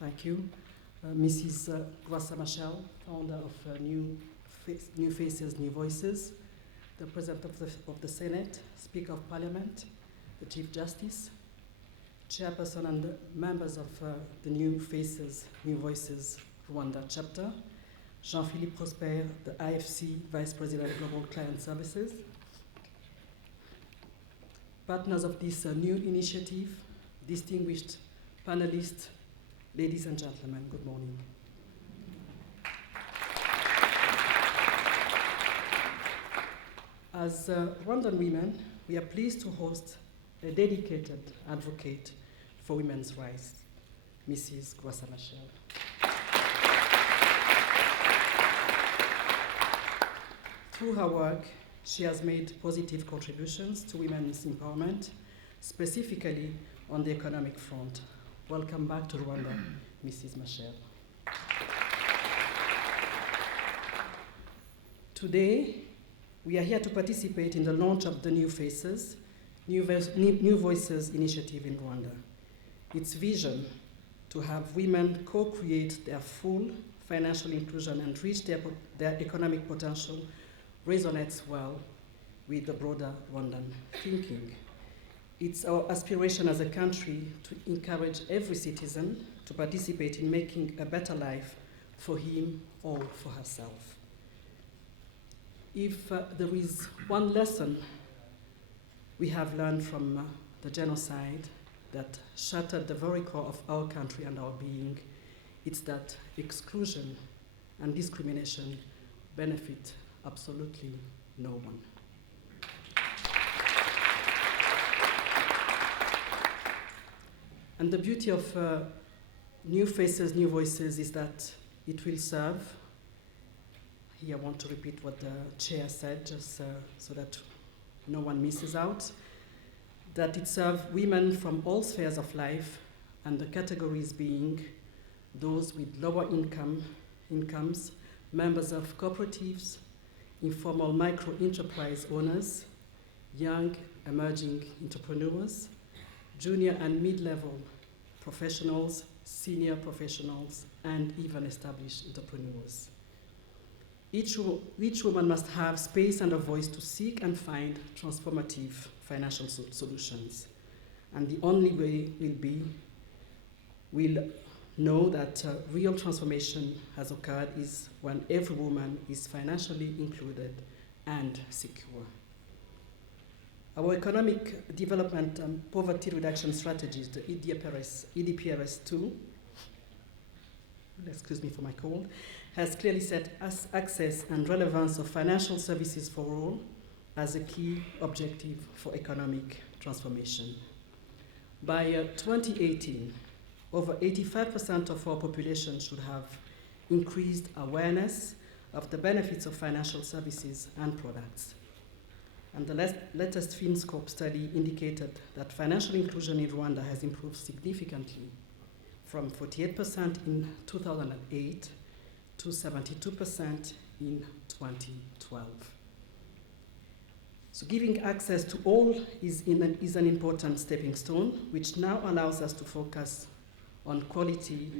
Thank you. Mrs. Gwasa Machel, founder of New Faces, New Voices, the President of the Senate, Speaker of Parliament, the Chief Justice, Chairperson and members of the New Faces, New Voices Rwanda chapter, Jean-Philippe Prosper, the IFC Vice President Global Client Services, partners of this new initiative, distinguished panelists, ladies and gentlemen, good morning. As Rwandan women, we are pleased to host a dedicated advocate for women's rights, Mrs. Gwasa Machel. Through her work, she has made positive contributions to women's empowerment, specifically on the economic front. Welcome back to Rwanda, Mrs. Machel. Today, we are here to participate in the launch of the New Faces, New Voices initiative in Rwanda. Its vision to have women co-create their full financial inclusion and reach their economic potential resonates well with the broader Rwandan thinking. It's our aspiration as a country to encourage every citizen to participate in making a better life for him or for herself. If there is one lesson we have learned from the genocide that shattered the very core of our country and our being, it's that exclusion and discrimination benefit absolutely no one. And the beauty of New Faces, New Voices is that it will serve, here I want to repeat what the chair said, just so that no one misses out, that it serves women from all spheres of life, and the categories being those with lower incomes, members of cooperatives, informal micro-enterprise owners, young emerging entrepreneurs, junior and mid-level professionals, senior professionals, and even established entrepreneurs. Each woman must have space and a voice to seek and find transformative financial solutions. And the only way we'll know that real transformation has occurred is when every woman is financially included and secure. Our economic development and poverty reduction strategies, the EDPRS2, excuse me for my cold, has clearly set access and relevance of financial services for all as a key objective for economic transformation. By 2018, over 85% of our population should have increased awareness of the benefits of financial services and products. And the latest FinScope study indicated that financial inclusion in Rwanda has improved significantly from 48% in 2008 to 72% in 2012. So giving access to all is an important stepping stone, which now allows us to focus on quality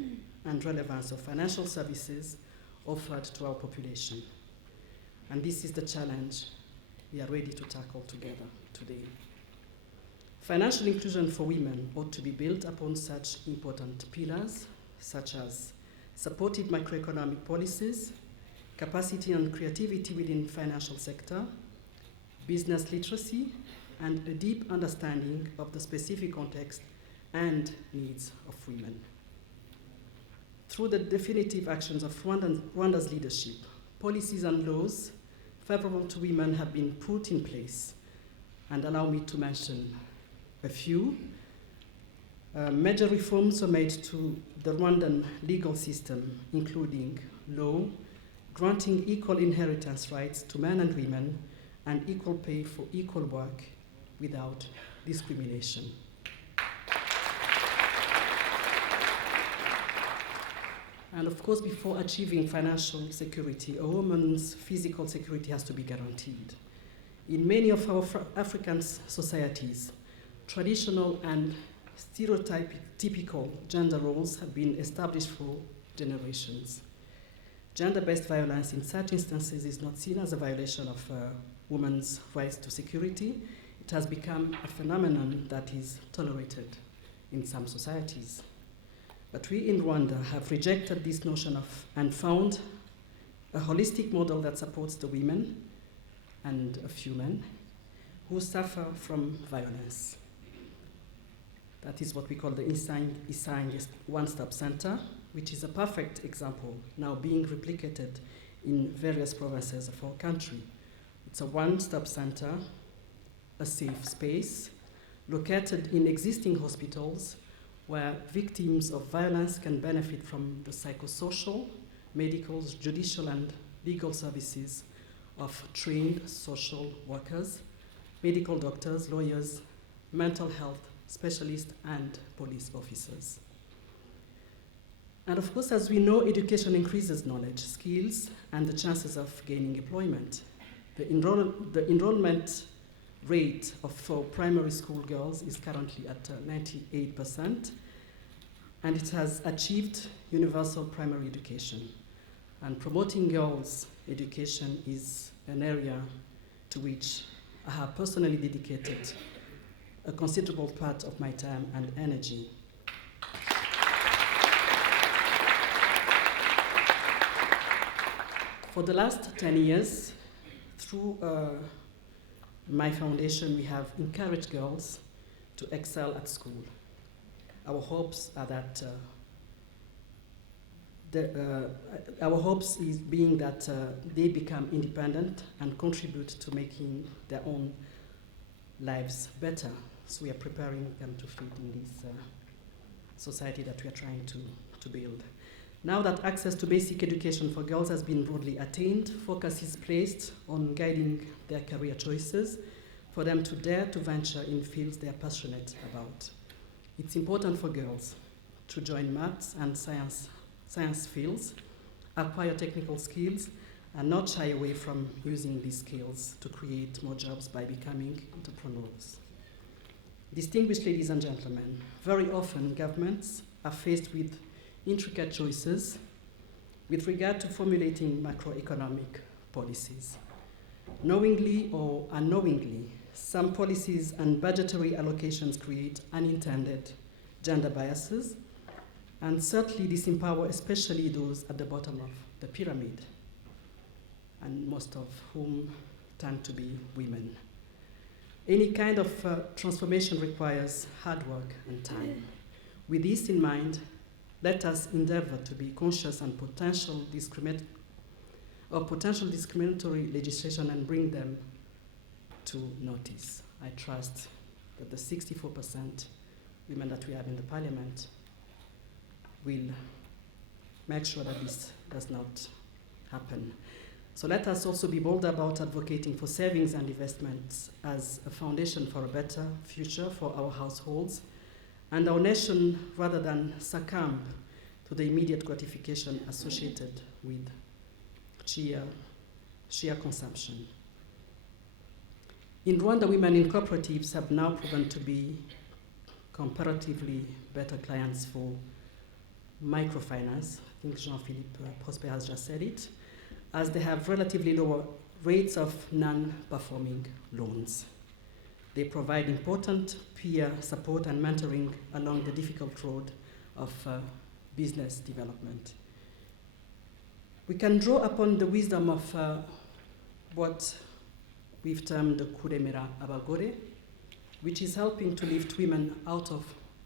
and relevance of financial services offered to our population. And this is the challenge we are ready to tackle together today. Financial inclusion for women ought to be built upon such important pillars, such as supportive macroeconomic policies, capacity and creativity within the financial sector, business literacy, and a deep understanding of the specific context and needs of women. Through the definitive actions of Rwanda's leadership, policies and laws favorable to women have been put in place. And allow me to mention a few. Major reforms were made to the Rwandan legal system, including law granting equal inheritance rights to men and women and equal pay for equal work without discrimination. And of course, before achieving financial security, a woman's physical security has to be guaranteed. In many of our African societies, traditional and stereotypical gender roles have been established for generations. Gender-based violence in such instances is not seen as a violation of women's rights to security. It has become a phenomenon that is tolerated in some societies. But we in Rwanda have rejected this notion and found a holistic model that supports the women and a few men who suffer from violence. That is what we call the Isang One-Stop Center, which is a perfect example now being replicated in various provinces of our country. It's a one-stop center, a safe space, located in existing hospitals where victims of violence can benefit from the psychosocial, medical, judicial, and legal services of trained social workers, medical doctors, lawyers, mental health specialists, and police officers. And of course, as we know, education increases knowledge, skills, and the chances of gaining employment. The enrollment rate for primary school girls is currently at 98%, and it has achieved universal primary education. And promoting girls' education is an area to which I have personally dedicated a considerable part of my time and energy. For the last 10 years, through my foundation, we have encouraged girls to excel at school. Our hopes are that our hopes is being that they become independent and contribute to making their own lives better. So we are preparing them to fit in this society that we are trying to build. Now that access to basic education for girls has been broadly attained, focus is placed on guiding their career choices for them to dare to venture in fields they are passionate about. It's important for girls to join maths and science fields, acquire technical skills, and not shy away from using these skills to create more jobs by becoming entrepreneurs. Distinguished ladies and gentlemen, very often governments are faced with intricate choices with regard to formulating macroeconomic policies. Knowingly or unknowingly, some policies and budgetary allocations create unintended gender biases and certainly disempower especially those at the bottom of the pyramid, and most of whom tend to be women. Any kind of transformation requires hard work and time. With this in mind, let us endeavor to be conscious on potential discriminatory legislation and bring them to notice. I trust that the 64% women that we have in the parliament will make sure that this does not happen. So let us also be bold about advocating for savings and investments as a foundation for a better future for our households and our nation, rather than succumb to the immediate gratification associated with sheer consumption. In Rwanda, women in cooperatives have now proven to be comparatively better clients for microfinance. I think Jean-Philippe Prosper has just said it, as they have relatively lower rates of non-performing loans. They provide important peer support and mentoring along the difficult road of business development. We can draw upon the wisdom of what we've termed the Kuremera Abagore, which is helping to lift women out of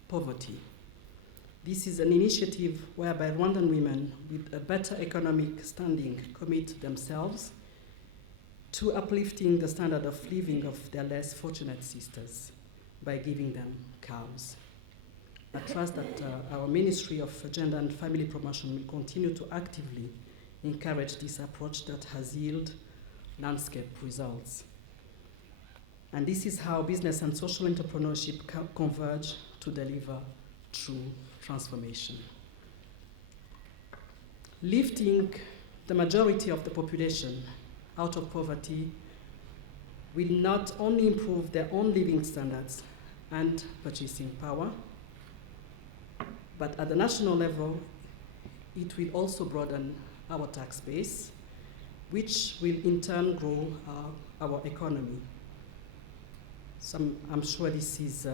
poverty. This is an initiative whereby Rwandan women with a better economic standing commit themselves to uplifting the standard of living of their less fortunate sisters by giving them cows. I trust that our Ministry of Gender and Family Promotion will continue to actively encourage this approach that has yielded landscape results. And this is how business and social entrepreneurship converge to deliver true transformation. Lifting the majority of the population out of poverty will not only improve their own living standards and purchasing power, But at the national level, it will also broaden our tax base, which will in turn grow our economy. So I'm sure this is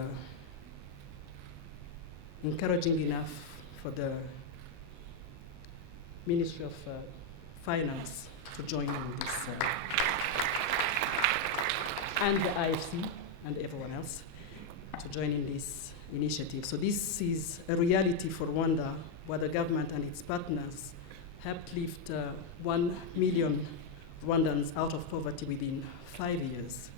encouraging enough for the Ministry of Finance to join in this, and the IFC and everyone else to join in this initiative. So this is a reality for Rwanda, where the government and its partners helped lift 1 million Rwandans out of poverty within 5 years.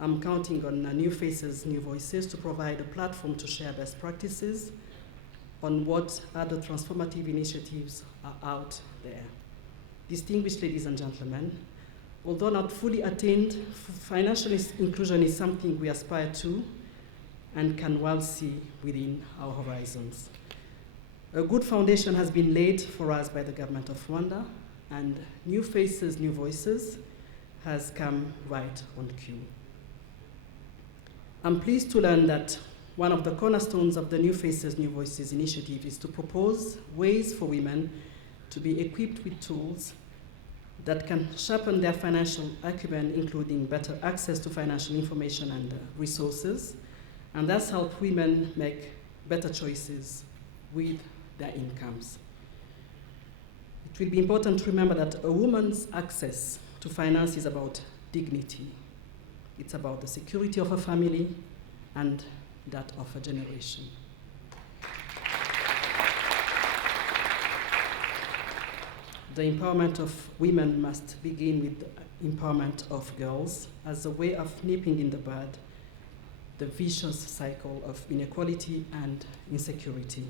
I'm counting on New Faces, New Voices to provide a platform to share best practices on what other transformative initiatives are out there. Distinguished ladies and gentlemen, although not fully attained, financial inclusion is something we aspire to and can well see within our horizons. A good foundation has been laid for us by the government of Rwanda, and New Faces, New Voices has come right on cue. I'm pleased to learn that one of the cornerstones of the New Faces, New Voices initiative is to propose ways for women to be equipped with tools that can sharpen their financial acumen, including better access to financial information and resources, and thus help women make better choices with their incomes. It will be important to remember that a woman's access to finance is about dignity. It's about the security of a family and that of a generation. The empowerment of women must begin with the empowerment of girls as a way of nipping in the bud the vicious cycle of inequality and insecurity.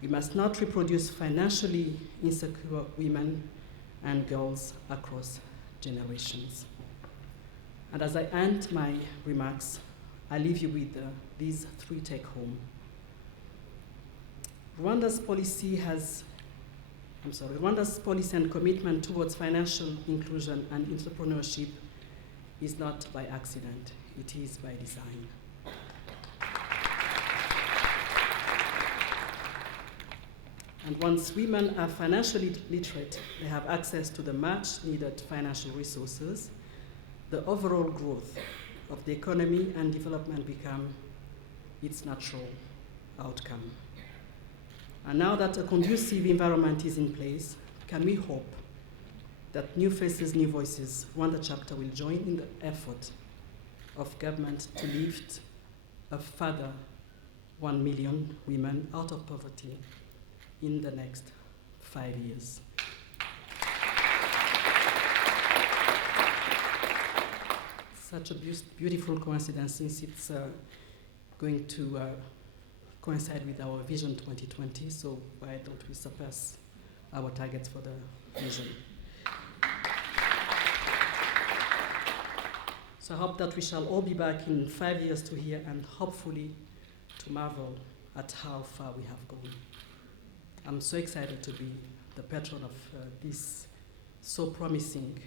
We must not reproduce financially insecure women and girls across generations. And as I end my remarks, I leave you with these 3 take-home. Rwanda's policy and commitment towards financial inclusion and entrepreneurship is not by accident, it is by design. And once women are financially literate, they have access to the much needed financial resources, the overall growth of the economy and development become its natural outcome. And now that a conducive environment is in place, can we hope that New Faces, New Voices Rwanda chapter will join in the effort of government to lift a further 1 million women out of poverty in the next 5 years? Such a beautiful coincidence, since it's going to coincide with our Vision 2020, so why don't we surpass our targets for the vision? So I hope that we shall all be back in 5 years to hear and hopefully to marvel at how far we have gone. I'm so excited to be the patron of this so promising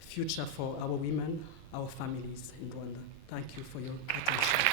future for our women, our families in Rwanda. Thank you for your attention.